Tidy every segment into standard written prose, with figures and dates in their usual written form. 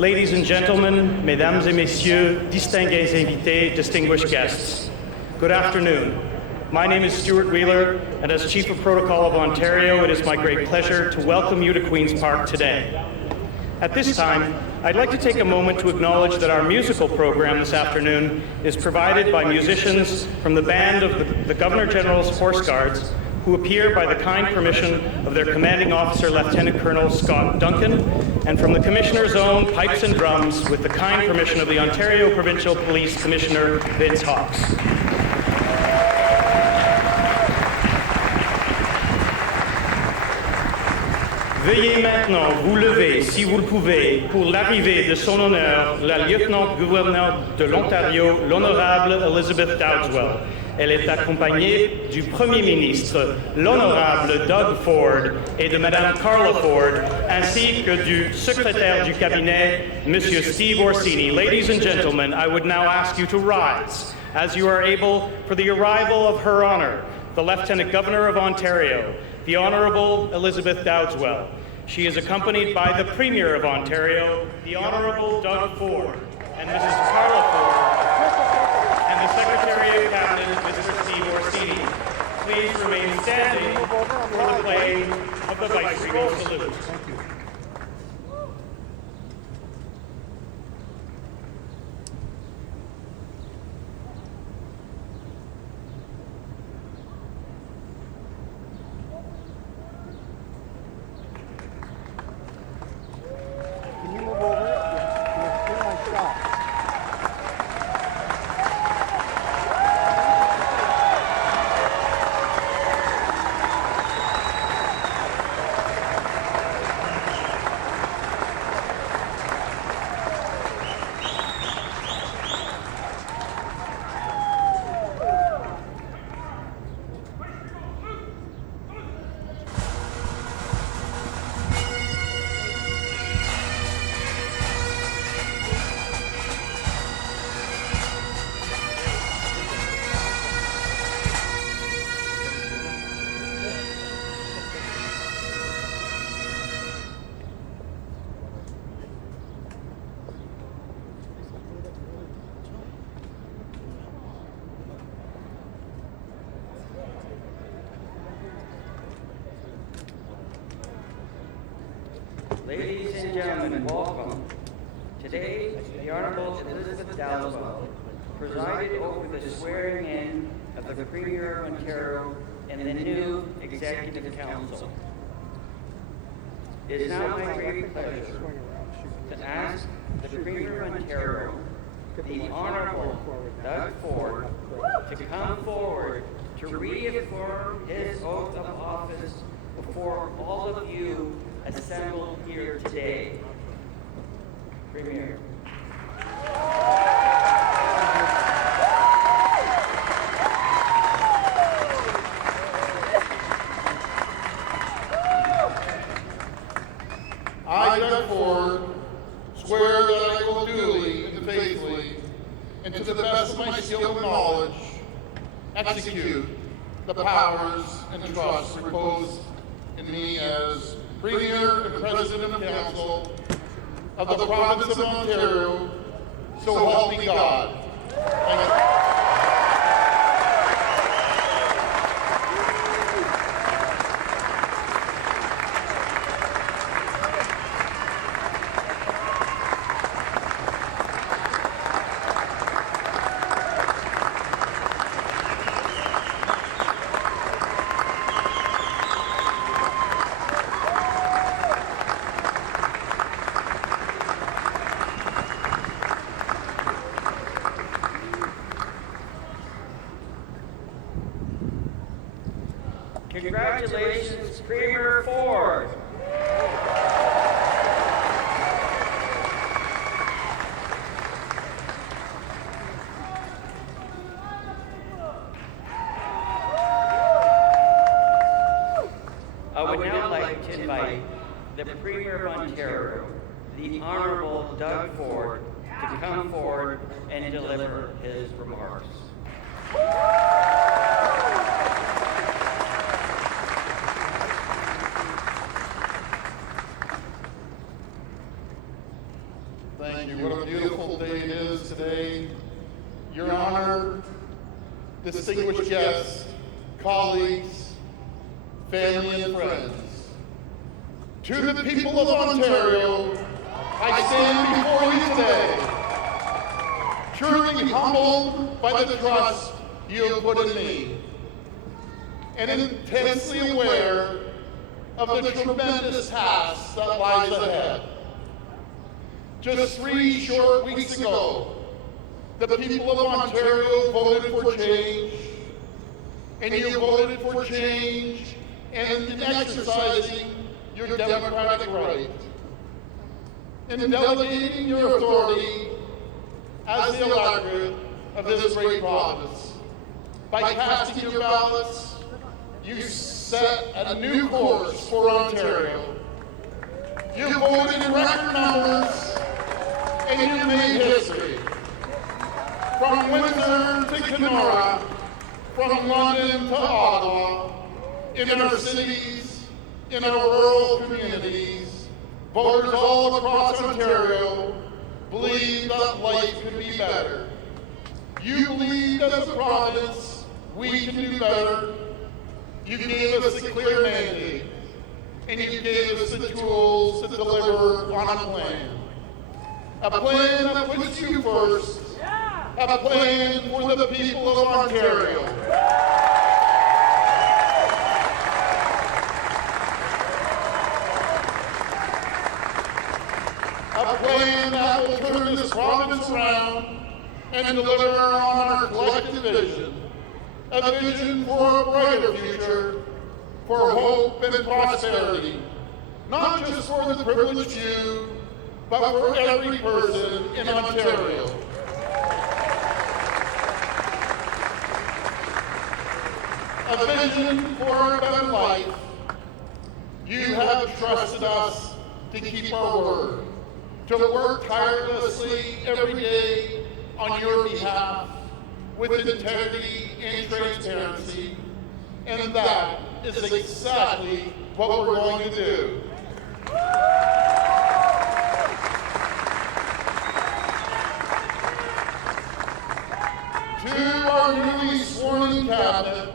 Ladies and gentlemen, mesdames et messieurs, distingués invités, distinguished guests, good afternoon. My name is Stuart Wheeler, and as Chief of Protocol of Ontario, it is my great pleasure to welcome you to Queen's Park today. At this time, I'd like to take a moment to acknowledge that our musical program this afternoon is provided by musicians from the band of the Governor General's Horse Guards, who appear by the kind permission of their commanding officer, Lieutenant Colonel Scott Duncan, and from the Commissioner's own pipes and drums with the kind permission of the Ontario Provincial Police Commissioner, Vince Hawks. Veuillez maintenant vous lever, si vous le pouvez, pour l'arrivée de son honneur, la lieutenant-gouverneur de l'Ontario, l'honorable Elizabeth Dowdeswell. Elle est accompagnée du Premier ministre, l'honorable Doug Ford, et de Madame Carla Ford, ainsi que du secrétaire du cabinet, Monsieur Steve Orsini. Ladies and gentlemen, I would now ask you to rise, as you are able, for the arrival of Her Honor, the Lieutenant Governor of Ontario, the Honorable Elizabeth Dowdeswell. She is accompanied by the Premier of Ontario, the Honorable Doug Ford, and Mrs. Carla Ford, and the Secretary of Cabinet, Mr. Steve Orsini. Please remain standing for the playing of the Vice-Regal salute. Thank you. Ladies and gentlemen, welcome. Today, the Honorable Elizabeth Dowdeswell presided over the swearing-in of the Premier of Ontario and the new Executive Council. It is now my great pleasure to ask the Premier of Ontario, the Honorable Doug Ford, to come forward to reaffirm his oath of office before all of you assembled here today. Premier. I, Doug Ford, swear that I will duly and faithfully, and to the best of my skill and knowledge, execute the powers and trusts reposed in me as Premier and President of Council of the Province of Ontario, so help me God. Thank you. Congratulations, Premier Ford. I would now like to invite the Premier of Ontario, the Honorable Doug Ford, to come forward and deliver his remarks. distinguished guests, colleagues, family, and friends. To the people of Ontario, I stand before you today, truly humbled by the trust you have put in me, and intensely aware of the tremendous task that lies ahead. Just 3 short weeks ago, the people of Ontario voted for change, and you voted for change and in exercising your democratic right, in delegating your authority as the electorate of this great province. By casting your ballots, you set a new course for Ontario. You voted in record numbers, and you made history. From Windsor to Kenora, from London to Ottawa, in our cities, in our rural communities, voters all across Ontario believe that life could be better. You believed as a province we can do better. You gave us a clear mandate, and you gave us the tools to deliver on a plan. A plan that puts you first, a plan for the people of Ontario. A plan that will turn this province around and deliver on our collective vision. A vision for a brighter future, for hope and prosperity, not just for the privileged few, but for every person in Ontario. A vision for a better life. You have trusted us to keep our word, to work tirelessly every day on your behalf with integrity and transparency, and that is exactly what we're going to do. To our newly sworn cabinet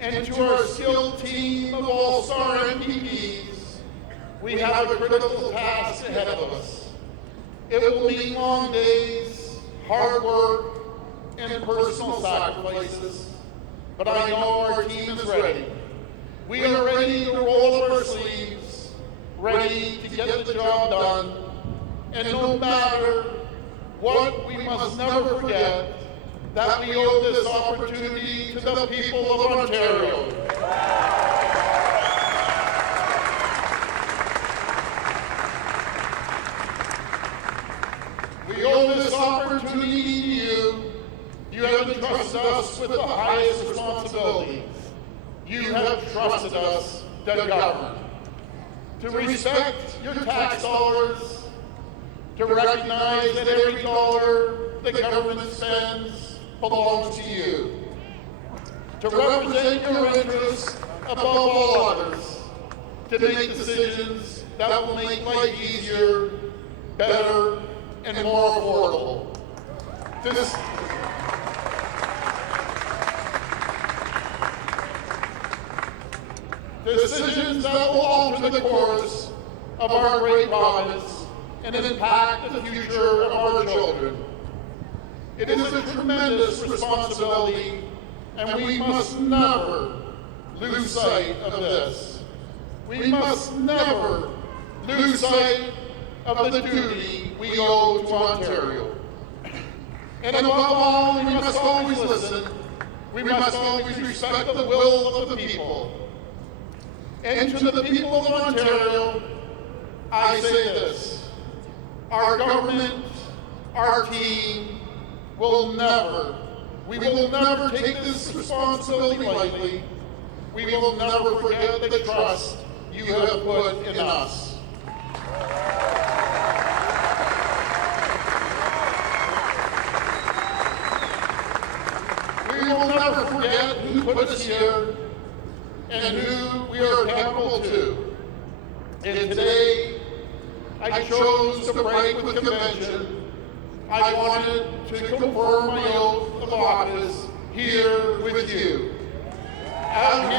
and to our skilled team of all-star MPPs, we have a critical task ahead of us. It will mean long days, hard work, and personal sacrifices, but I know our team is ready. We are ready to roll up our sleeves, ready to get the job done, and no matter what, we must never forget that we owe this opportunity to the people of Ontario. We owe this opportunity to you. You have entrusted us with the highest responsibilities. You have trusted us to govern, to respect your tax dollars, to recognize that every dollar the government spends belongs to you, to represent your interests above all others, to make decisions that will make life easier, better, and more affordable. Decisions that will alter the course of our great province and impact the future of our children. It is a tremendous responsibility, and we must never lose sight of this. We must never lose sight of the duty we owe to Ontario. And above all, we must always listen. We must always respect the will of the people. And to the people of Ontario, I say this: our government, our team, we will never take this responsibility lightly. We will never forget the trust you have put in us. We will never forget who put us here and who we are accountable to. And today, I chose to break with convention. I wanted to confirm my oath of office here with you. Out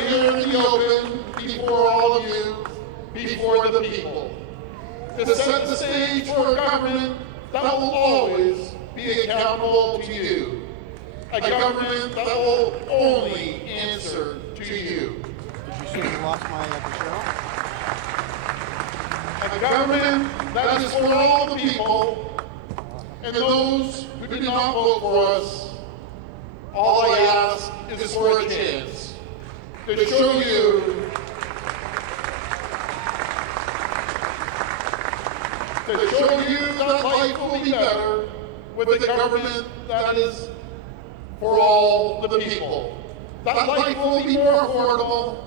here in the open, before all of you, before the people, to set the stage for a government that will always be accountable to you. A government that will only answer to you. Did you see you lost my Cheryl? A government that is for all the people and those who do not vote for us. All I ask is for a chance to show you that life will be better with a government that is for all the people. That life will be more affordable,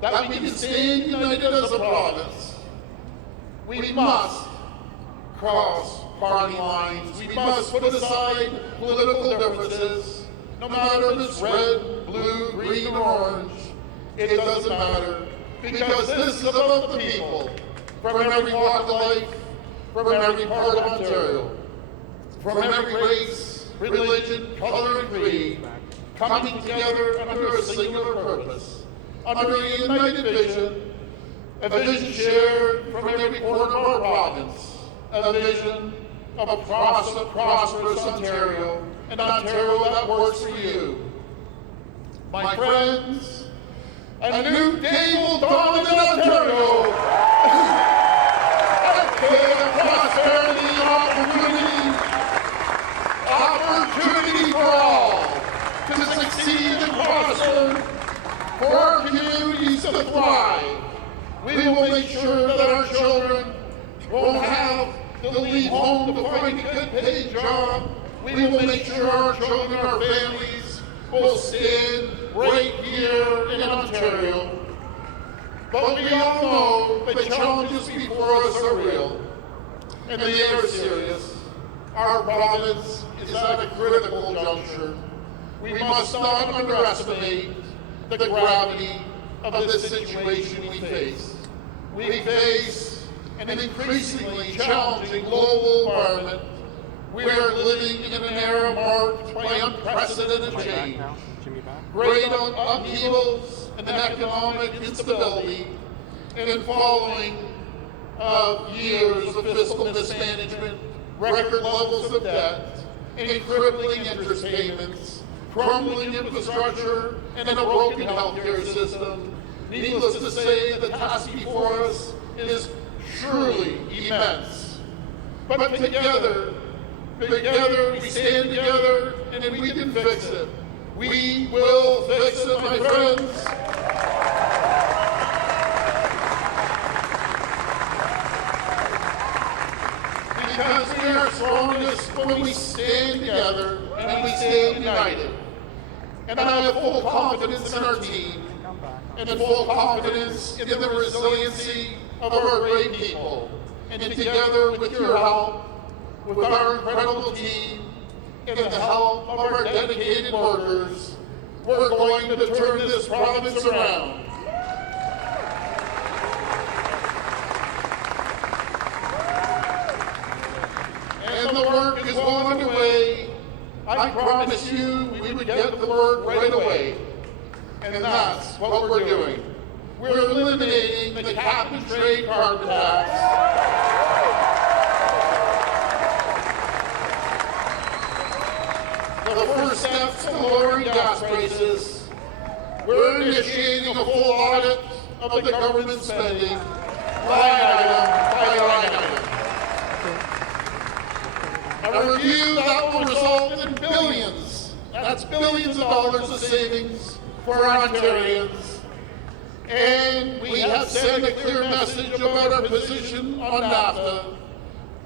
that we can stand united as a province. We must cross party lines. We must put aside political differences, no matter if it's red, blue, green, or orange. It doesn't matter, because this is about the people, from every walk of life, from every part of Ontario, from every race, religion, color, and creed, coming together under a singular purpose, under a united vision, a vision shared from every corner of our province, a vision of a prosperous Ontario, an Ontario that works for you. My friends, a new day will dawn in Ontario. A day of prosperity and opportunity for all to succeed and prosper, for our communities to thrive. We will make sure that our children won't have to leave home to find a good paid job. We will make sure our children, our families, will stand right here in Ontario. But we all know the challenges before us are real, and they are serious. Our province is at a critical juncture. We must not underestimate the gravity of this situation we face. We face an increasingly challenging global environment. We are living in an era marked by unprecedented change, great upheavals and economic instability, and following years of fiscal mismanagement, record levels of debt, and crippling interest payments, crumbling infrastructure, and a broken healthcare system. Needless to say, the task before us is truly immense. But together, we stand together, and we can fix it. We will fix it, my friends. Because we are strongest when we stand together and we stand united. And I have full confidence in our team, and full confidence in the resiliency of our great people. And together with your help, with our incredible team, and the help of our dedicated workers, we're going to turn this province around. And the work is well underway. I promise you we would get to the work right away. And that's what we're doing. We're eliminating the cap and trade carbon tax. The first steps to lowering gas prices. We're initiating a full audit of the government spending, line item by line item. A review that will result in billions, that's billions of dollars of savings for Ontarians. And we have sent a clear message about our position on NAFTA.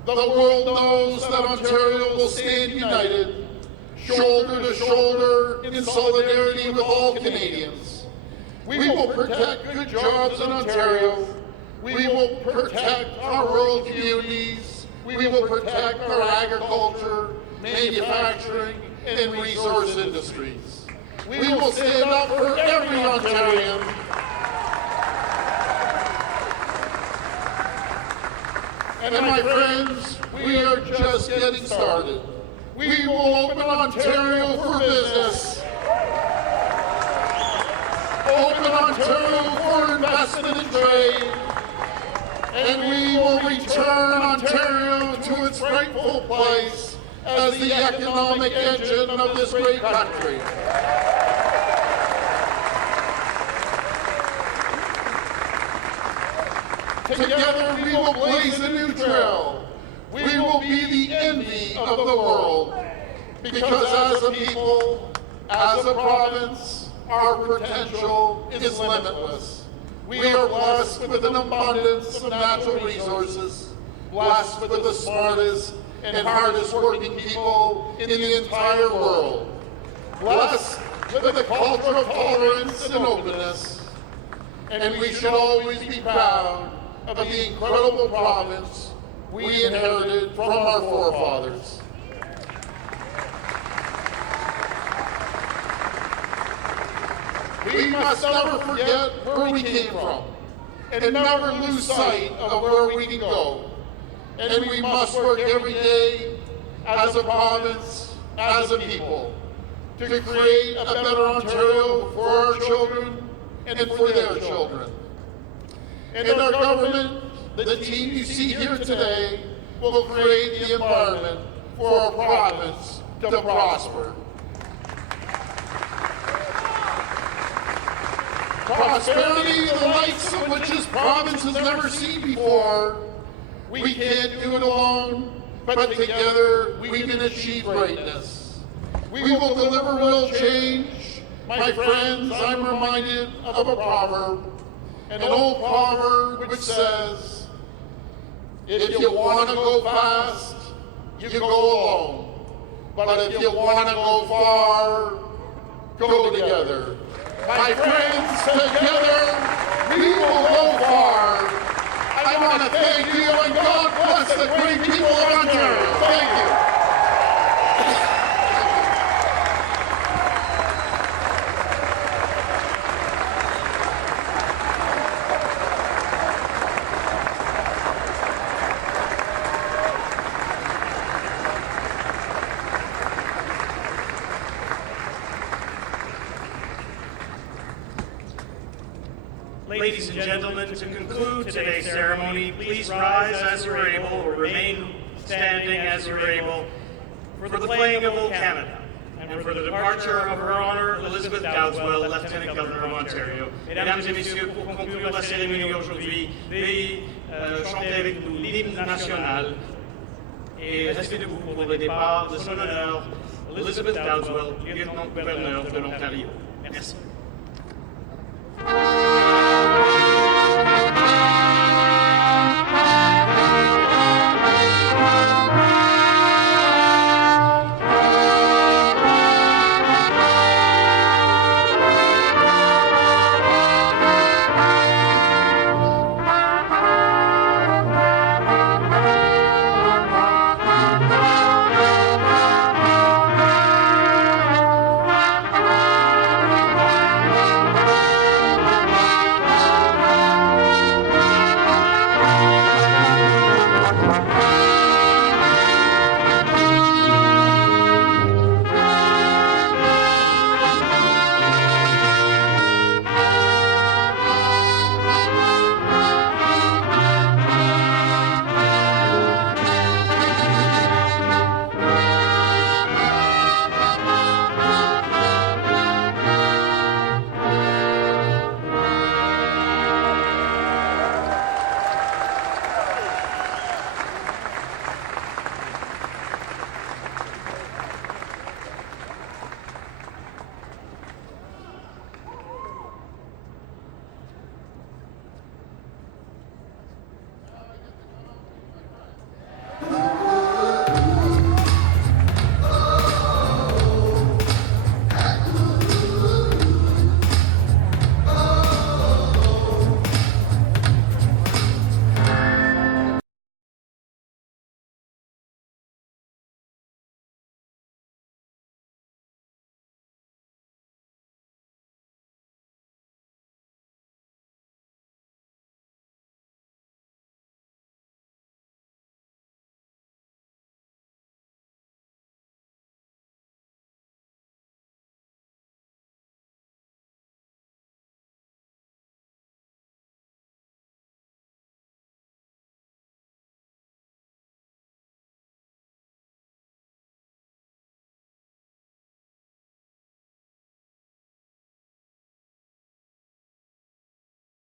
The world knows that Ontario will stand united, shoulder to shoulder, in solidarity with all Canadians. We will protect good jobs in Ontario. We will protect our rural communities. We will protect our agriculture, manufacturing, and resource industries. We will stand up for every Ontarian. And my friends, We are just getting started. We will open Ontario for business. Open Ontario for investment and trade. And we will return Ontario to its rightful place as the economic engine of this great country. Together we will blaze a new trail. We will be the envy of the world. Because as a people, as a province, our potential is limitless. We are blessed with an abundance of natural resources, blessed with the smartest and hardest working people in the entire world, blessed with a culture of tolerance and openness, and we should always be proud of the incredible province we inherited from our forefathers. We must never forget where we came from and never lose sight of where we can go. And we must work every day as a province, as a people, to create a better Ontario for our children and for their children. And our government, the team you see here today, will create the environment for our province to prosper. Prosperity, the likes of which this province has never seen before. We can't do it alone, but together we can achieve greatness. We will deliver real change. My friends, I'm reminded of a proverb, an old proverb which says, if you want to go fast, you go alone. But if you want to go far, go together. My friends, together we will go far. I want to thank you, and God bless the great people of Ontario. Thank you. Ladies and gentlemen, to conclude today's ceremony, please rise as you're able or remain standing as you're able for the playing of Old Canada and for the departure of Her Honour Elizabeth Dowdeswell, Lieutenant Governor of Ontario. Mesdames et messieurs, pour conclure la cérémonie aujourd'hui, veuillez chanter avec nous l'hymne national et restez debout pour le départ de son honneur Elizabeth Dowdeswell, lieutenant-gouverneur de l'Ontario. Merci.